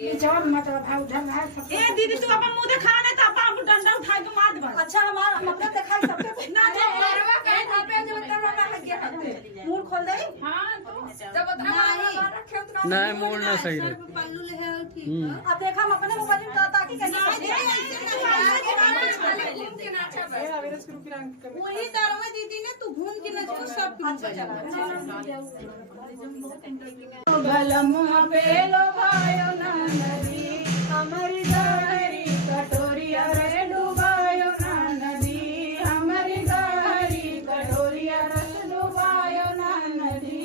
जवाब मतलब भाव उधर है सब। ए दीदी तू अपन मुंह दिखा नहीं तो अपन डंडा उठा के मार दे। अच्छा हमारा मतलब दिखा सबके ना जो परवा कहे था पे जो तब ना लग गया मुंह खोल दे। हां तो जब नहीं मोड़ ना सही है पल्लू ले है ठीक। अब देखा हम अपने मोबाइल में ताकि कैसे वही दरवा दीदी ने तू घूम के ना जो सब बलमुआ पेलो भायो ना नदी हमारी गहरी कटोरिया रे डुबायो ना नदी हमारी गहरी कटोरिया रे डुबायो ना नदी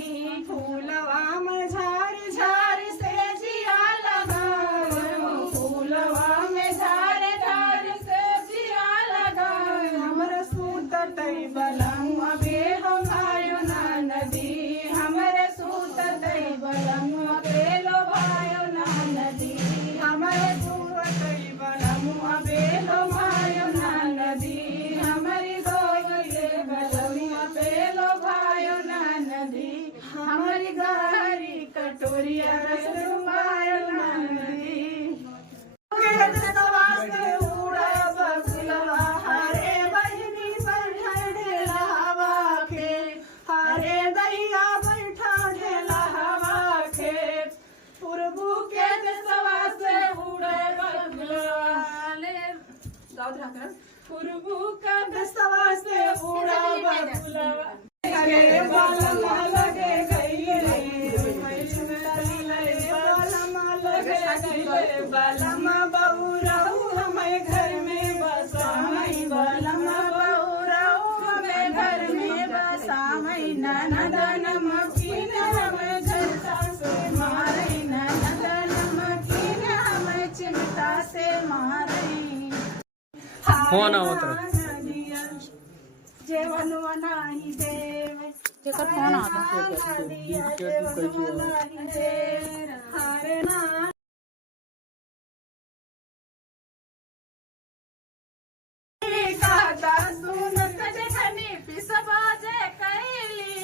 फूलवा में झारी झारी से जिया लगाओ फूलवा में झारी झारी से जिया लगाओ हमरा सूत तई बलमुआ बे हम आयो ना नदी हमरे सूत तई बलमुआ बेलो भायो ना नदी हमरे सूत तई बलमुआ बेलो भायो ना नदी हमारी गोगले बलमुआ बेलो भायो ना नदी हमारी गहरी कटोरिया रस डुबायो ना नदी उड़ा बसुलवा हरे बजनी बैठा ढेला हवा के हरे दैया बैठा ढेला हवा के पुरबू के देशवा से उड़े बसुलवा पुरबू का देशवा से उड़ा बसुलवा हरे बालमा लगे गई रे बालमा लगे गई बालमा बहुराऊ हमें घर में बसाई बालमा बहुराऊ हमें घर में बसाई ननद नमकीन हमें झलसा से मारई ननद नमकीन हमें चिमटा से मारई फोन आवत जेवन वनाई देव जेकर फोन आता हरे ना सुनत जखनी पिसबा जे कैली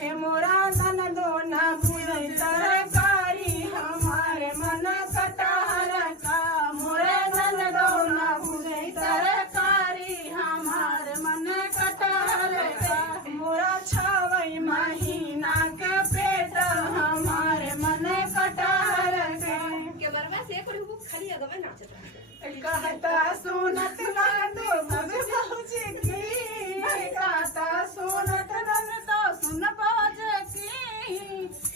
हे मोरा तन दोना भुई तरकारी हमारे मन कटहर का मोरे तन दोना भुई तरकारी हमारे मन कटहर का मोरा छवई महीना के पेट हमारे मन कटहर के बरवा से खाली अगवे नाचत कहता सुनत नंदो भौजी की कहता सुनत नंदो सुन भौजी की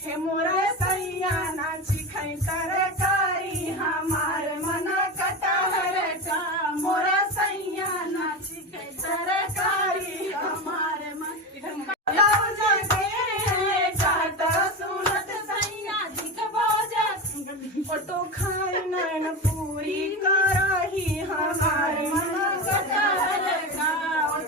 हे मोरे सैया नाची खई तरकारी हमार मन कटहर का मोरा सैया नाची खई तरकारी हमार मन भौजी के कहता सुनत सैया दिख भौजी फोटो खाई नैन पूरी कराही हमारे मन कटहर का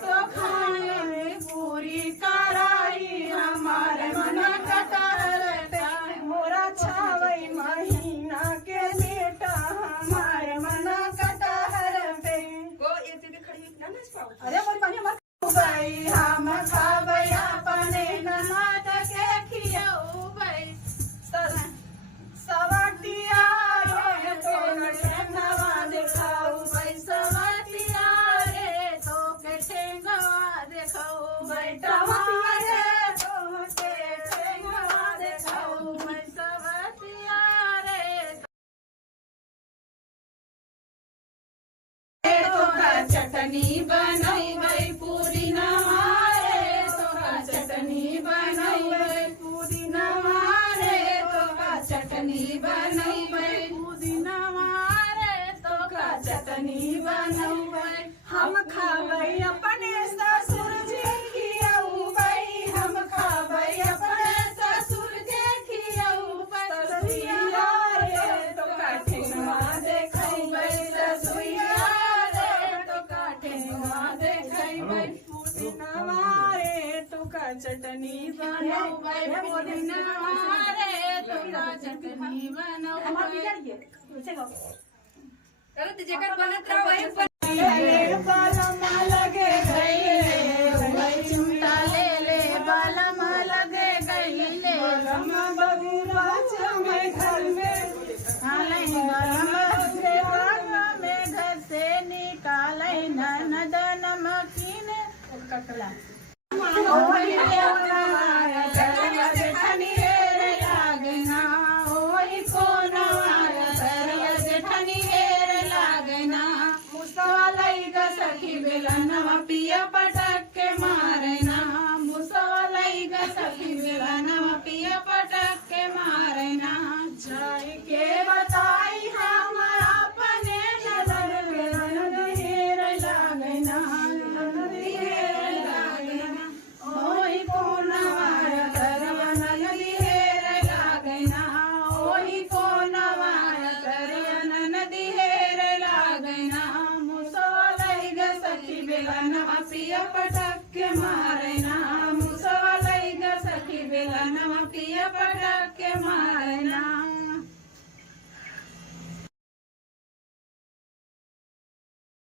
तो खाए पूरी कराही हमारे मन कटहर का मोरा छवई महीना के बेटा हमारे मन कटहर पे को ये दीदी खड़ी ना नाच पाओ अरे मोरी पानी मत भाई हम खाबै अपने ननाद के खियाऊ भाई सवटिया रे तो ठेंगवा देखाऊ भाई सवटिया रे तो ठेंगवा देखाऊ बैठा रे तो ठेंगवा देखाऊ भाई सवटिया रे तो चटनी बनई भाई पूरी नहारे तो चटनी बनई भाई पूरी नहारे तो चटनी बनई भाई पुदीना मारे तो का चटनी बनई भाई हम खाबै अपने ससुर जी खियाऊ भाई हम खाबै अपने ससुर जी खियाऊ ससुरिया रे तो का ठेंगवा देखै भाई ससुरिया रे तो का ठेंगवा देखै भाई पुदीना मारे तो का चटनी बनई भाई पुदीना मारे चटनी बनाओ जेकर बनत रहो वही बालमा लगे गई चिमटा ले ले बालमा लगे गई ले बालमा बबुआ घर में गरम से गरम में घर से निकाले ननद नमकीन ककला ओही देवना जेठनी रे लागना ओही कोन